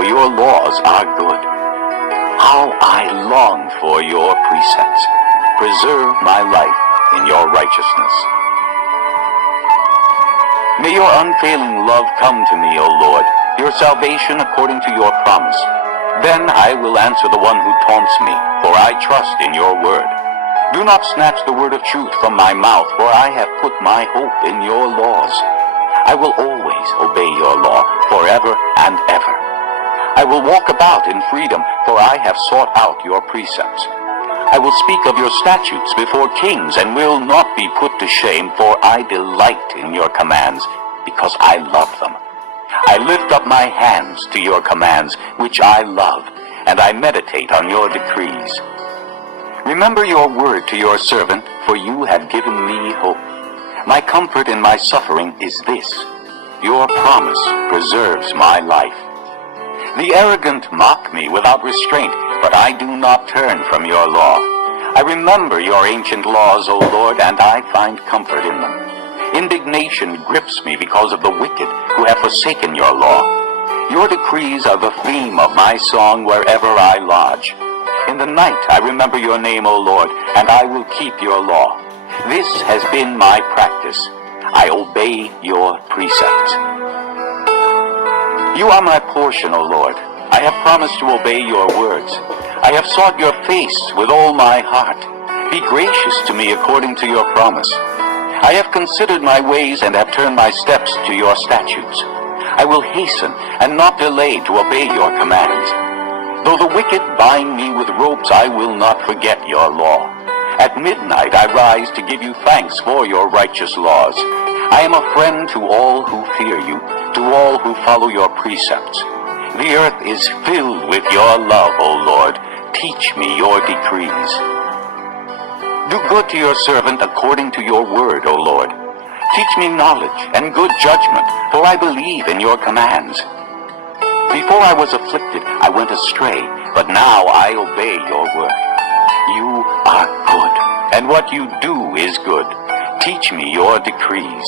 for your laws are good. How I long for your precepts. Preserve my life in your righteousness. May your unfailing love come to me, O Lord, your salvation according to your promise. Then I will answer the one who taunts me, for I trust in your word. Do not snatch the word of truth from my mouth, for I have put my hope in your laws. I will always obey your law, forever and ever. I will walk about in freedom, for I have sought out your precepts. I will speak of your statutes before kings, and will not be put to shame, for I delight in your commands, because I love them. I lift up my hands to your commands, which I love, and I meditate on your decrees. Remember your word to your servant, for you have given me hope. My comfort in my suffering is this: your promise preserves my life. The arrogant mock me without restraint, but I do not turn from your law. I remember your ancient laws, O Lord, and I find comfort in them. Indignation grips me because of the wicked who have forsaken your law. Your decrees are the theme of my song wherever I lodge. In the night I remember your name, O Lord, and I will keep your law. This has been my practice. I obey your precepts. You are my portion, O Lord. I have promised to obey your words. I have sought your face with all my heart. Be gracious to me according to your promise. I have considered my ways and have turned my steps to your statutes. I will hasten and not delay to obey your commands. Though the wicked bind me with ropes, I will not forget your law. At midnight I rise to give you thanks for your righteous laws. I am a friend to all who fear you, to all who follow your precepts. The earth is filled with your love, O Lord. Teach me your decrees. Do good to your servant according to your word, O Lord. Teach me knowledge and good judgment, for I believe in your commands. Before I was afflicted, I went astray, but now I obey your word. You are good, and what you do is good. Teach me your decrees.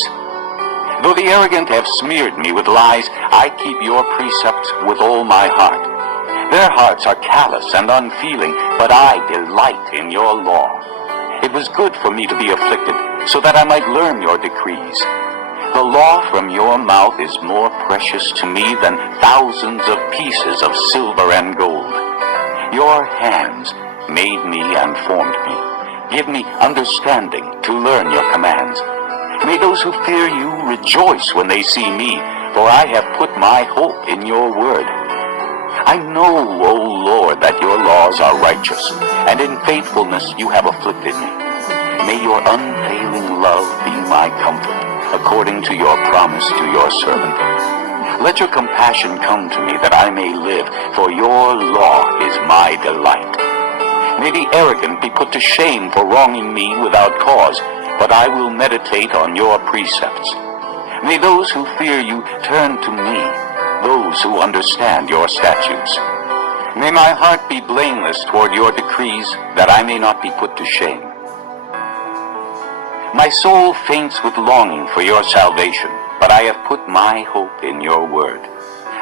Though the arrogant have smeared me with lies, I keep your precepts with all my heart. Their hearts are callous and unfeeling, but I delight in your law. It was good for me to be afflicted, so that I might learn your decrees. The law from your mouth is more precious to me than thousands of pieces of silver and gold. Your hands made me and formed me. Give me understanding to learn your commands. May those who fear you rejoice when they see me, for I have put my hope in your word. I know, O Lord, that your laws are righteous, and in faithfulness you have afflicted me. May your unfailing love be my comfort, according to your promise to your servant. Let your compassion come to me, that I may live, for your law is my delight. May the arrogant be put to shame for wronging me without cause, but I will meditate on your precepts. May those who fear you turn to me, those who understand your statutes. May my heart be blameless toward your decrees, that I may not be put to shame. My soul faints with longing for your salvation, but I have put my hope in your word.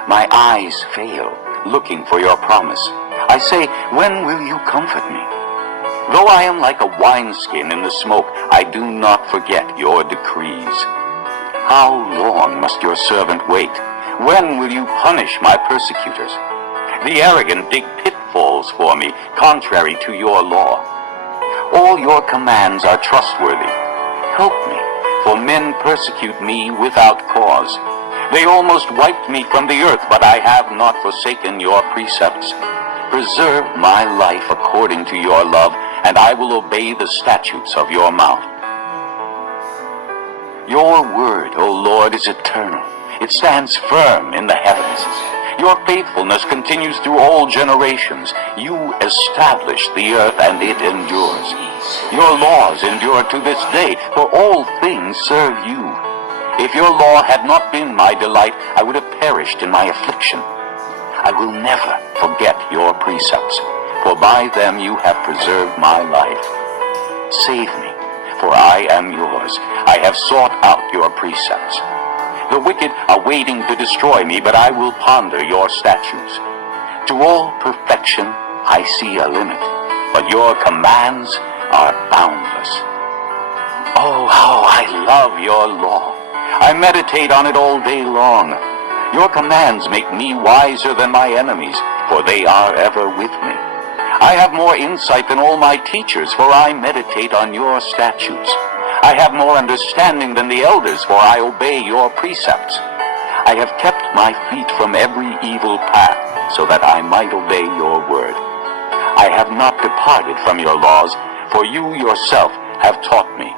My eyes fail, looking for your promise. I say, when will you comfort me? Though I am like a wineskin in the smoke, I do not forget your decrees. How long must your servant wait? When will you punish my persecutors? The arrogant dig pitfalls for me, contrary to your law. All your commands are trustworthy. Help me, for men persecute me without cause. They almost wiped me from the earth, but I have not forsaken your precepts. Preserve my life according to your love, and I will obey the statutes of your mouth. Your word, O Lord, is eternal. It stands firm in the heavens. Your faithfulness continues through all generations. You established the earth, and it endures. Your laws endure to this day, for all things serve you. If your law had not been my delight, I would have perished in my affliction. I will never forget your precepts, for by them you have preserved my life. Save me, for I am yours. I have sought out your precepts. The wicked are waiting to destroy me, but I will ponder your statutes. To all perfection I see a limit, but your commands are boundless. Oh, how I love your law. I meditate on it all day long. Your commands make me wiser than my enemies, for they are ever with me. I have more insight than all my teachers, for I meditate on your statutes. I have more understanding than the elders, for I obey your precepts. I have kept my feet from every evil path, so that I might obey your word. I have not departed from your laws, for you yourself have taught me.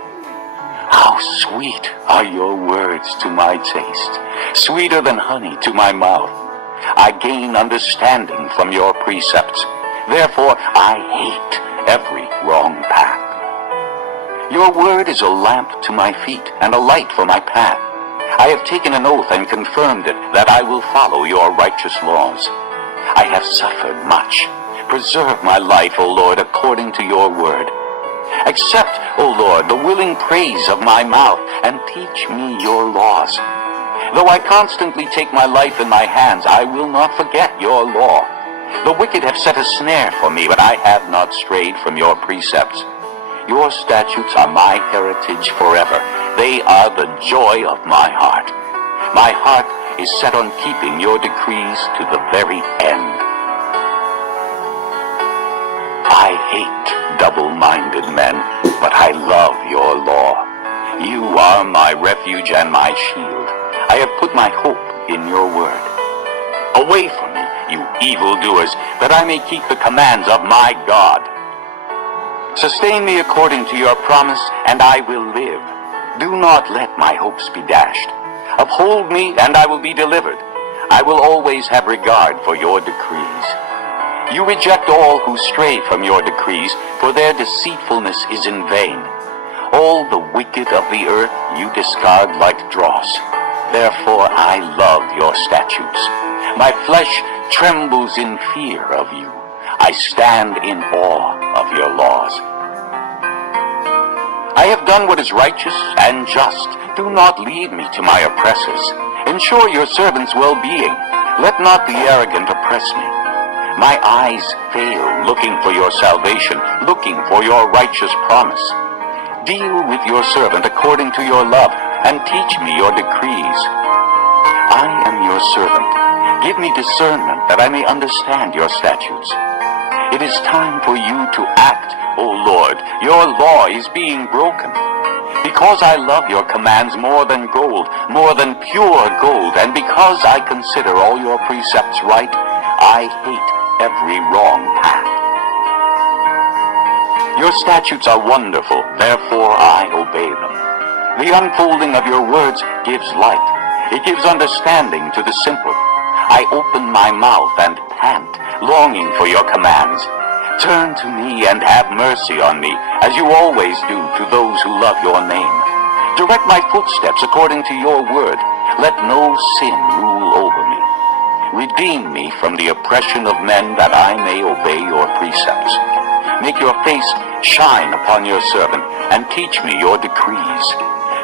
How sweet are your words to my taste, sweeter than honey to my mouth. I gain understanding from your precepts. Therefore I hate every wrong path. Your word is a lamp to my feet and a light for my path. I have taken an oath and confirmed it, that I will follow your righteous laws. I have suffered much. Preserve my life, O Lord, according to your word. Accept, O Lord, the willing praise of my mouth, and teach me your laws. Though I constantly take my life in my hands, I will not forget your law. The wicked have set a snare for me, but I have not strayed from your precepts. Your statutes are my heritage forever. They are the joy of my heart. My heart is set on keeping your decrees to the very end. I hate double-minded men, but I love your law. You are my refuge and my shield. I have put my hope in your word. Away from me, you evildoers, that I may keep the commands of my God. Sustain me according to your promise, and I will live. Do not let my hopes be dashed. Uphold me, and I will be delivered. I will always have regard for your decrees. You reject all who stray from your decrees, for their deceitfulness is in vain. All the wicked of the earth you discard like dross. Therefore I love your statutes. My flesh trembles in fear of you. I stand in awe of your laws. I have done what is righteous and just. Do not lead me to my oppressors. Ensure your servant's well-being. Let not the arrogant oppress me. My eyes fail looking for your salvation, looking for your righteous promise. Deal with your servant according to your love, and teach me your decrees. I am your servant. Give me discernment that I may understand your statutes. It is time for you to act, O Lord. Your law is being broken. Because I love your commands more than gold, more than pure gold, and because I consider all your precepts right, I hate every wrong path. Your statutes are wonderful, therefore I obey them. The unfolding of your words gives light. It gives understanding to the simple. I open my mouth and pant, longing for your commands. Turn to me and have mercy on me, as you always do to those who love your name. Direct my footsteps according to your word. Let no sin rule over me. Redeem me from the oppression of men, that I may obey your precepts. Make your face shine upon your servant, and teach me your decrees.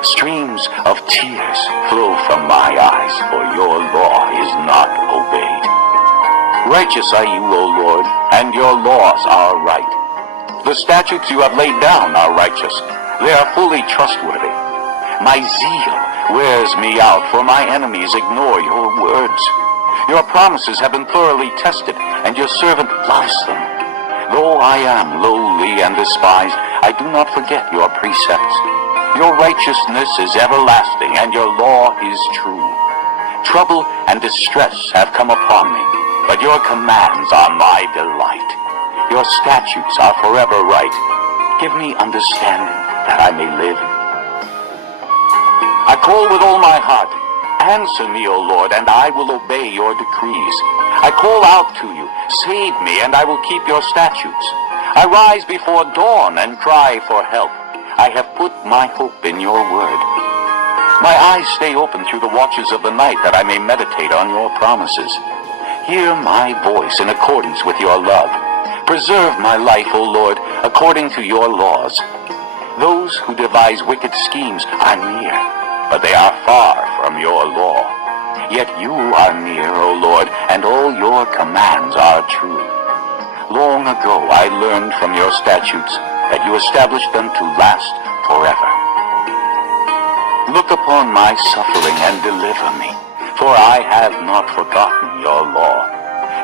Streams of tears flow from my eyes, for your law is not obeyed. Righteous are you, O Lord, and your laws are right. The statutes you have laid down are righteous. They are fully trustworthy. My zeal wears me out, for my enemies ignore your words. Your promises have been thoroughly tested, and your servant loves them. Though I am lowly and despised, I do not forget your precepts. Your righteousness is everlasting, and your law is true. Trouble and distress have come upon me, but your commands are my delight. Your statutes are forever right. Give me understanding, that I may live. I call with all my heart. Answer me, O Lord, and I will obey your decrees. I call out to you. Save me, and I will keep your statutes. I rise before dawn and cry for help. I have put my hope in your word. My eyes stay open through the watches of the night, that I may meditate on your promises. Hear my voice in accordance with your love. Preserve my life, O Lord, according to your laws. Those who devise wicked schemes are near, but they are far from from your law. Yet you are near, O Lord, and all your commands are true. Long ago I learned from your statutes that you established them to last forever. Look upon my suffering and deliver me, for I have not forgotten your law.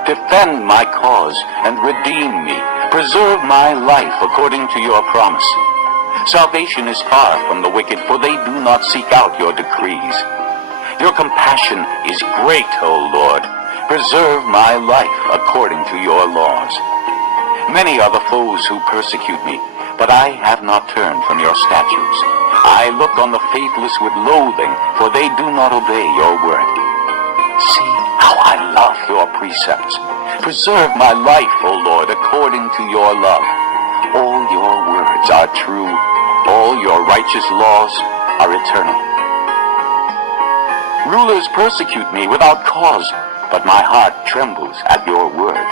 Defend my cause and redeem me. Preserve my life according to your promise. Salvation is far from the wicked, for they do not seek out your decrees. Your compassion is great, O Lord. Preserve my life according to your laws. Many are the foes who persecute me, but I have not turned from your statutes. I look on the faithless with loathing, for they do not obey your word. See how I love your precepts. Preserve my life, O Lord, according to your love. All your words are true. All your righteous laws are eternal. Rulers persecute me without cause, but my heart trembles at your word.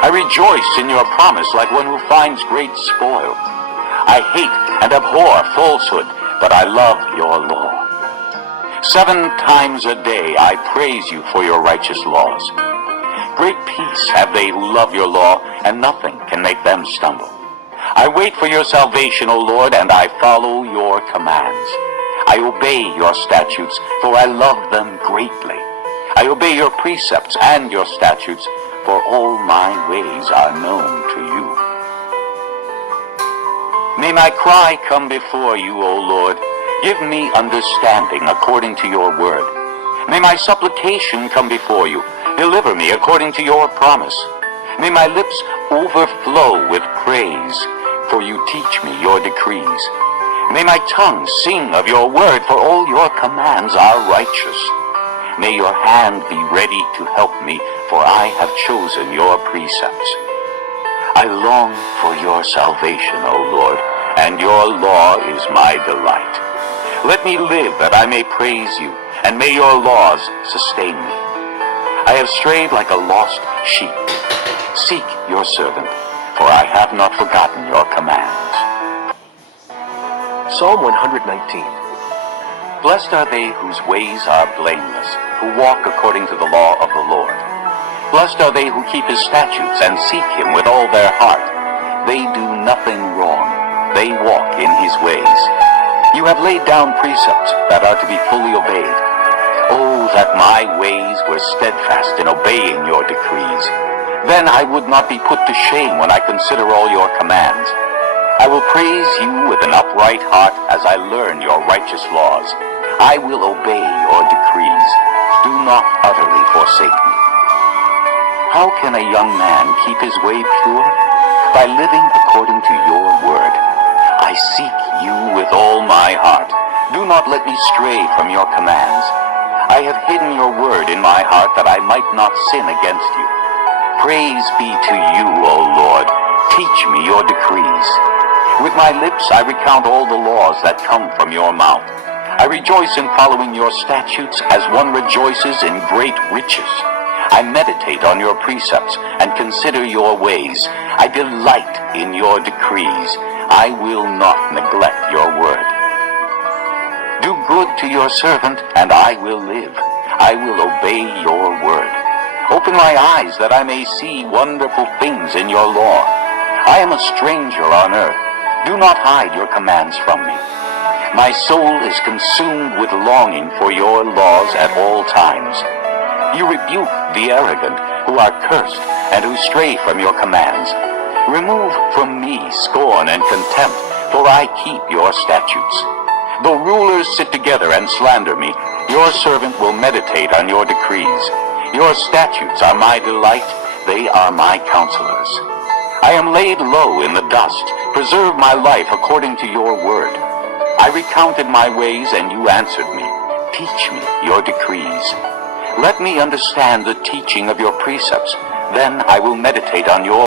I rejoice in your promise like one who finds great spoil. I hate and abhor falsehood, but I love your law. 7 times a day I praise you for your righteous laws. Great peace have they who love your law, and nothing can make them stumble. I wait for your salvation, O Lord, and I follow your commands. I obey your statutes, for I love them greatly. I obey your precepts and your statutes, for all my ways are known to you. May my cry come before you, O Lord. Give me understanding according to your word. May my supplication come before you. Deliver me according to your promise. May my lips overflow with praise, for you teach me your decrees. May my tongue sing of your word, for all your commands are righteous. May your hand be ready to help me, for I have chosen your precepts. I long for your salvation, O Lord, and your law is my delight. Let me live that I may praise you, and may your laws sustain me. I have strayed like a lost sheep. Seek your servant, for I have not forgotten your commands. Psalm 119. Blessed are they whose ways are blameless, who walk according to the law of the Lord. Blessed are they who keep his statutes and seek him with all their heart. They do nothing wrong. They walk in his ways. You have laid down precepts that are to be fully obeyed. Oh, that my ways were steadfast in obeying your decrees. Then I would not be put to shame when I consider all your commands. I will praise you with an upright heart as I learn your righteous laws. I will obey your decrees. Do not utterly forsake me. How can a young man keep his way pure? By living according to your word. I seek you with all my heart. Do not let me stray from your commands. I have hidden your word in my heart that I might not sin against you. Praise be to you, O Lord. Teach me your decrees. With my lips I recount all the laws that come from your mouth. I rejoice in following your statutes as one rejoices in great riches. I meditate on your precepts and consider your ways. I delight in your decrees. I will not neglect your word. Do good to your servant, and I will live. I will obey your word. Open my eyes that I may see wonderful things in your law. I am a stranger on earth. Do not hide your commands from me. My soul is consumed with longing for your laws at all times. You rebuke the arrogant who are cursed and who stray from your commands. Remove from me scorn and contempt, for I keep your statutes. Though rulers sit together and slander me, your servant will meditate on your decrees. Your statutes are my delight, they are my counselors. I am laid low in the dust. Preserve my life according to your word. I recounted my ways, and you answered me. Teach me your decrees. Let me understand the teaching of your precepts. Then I will meditate on your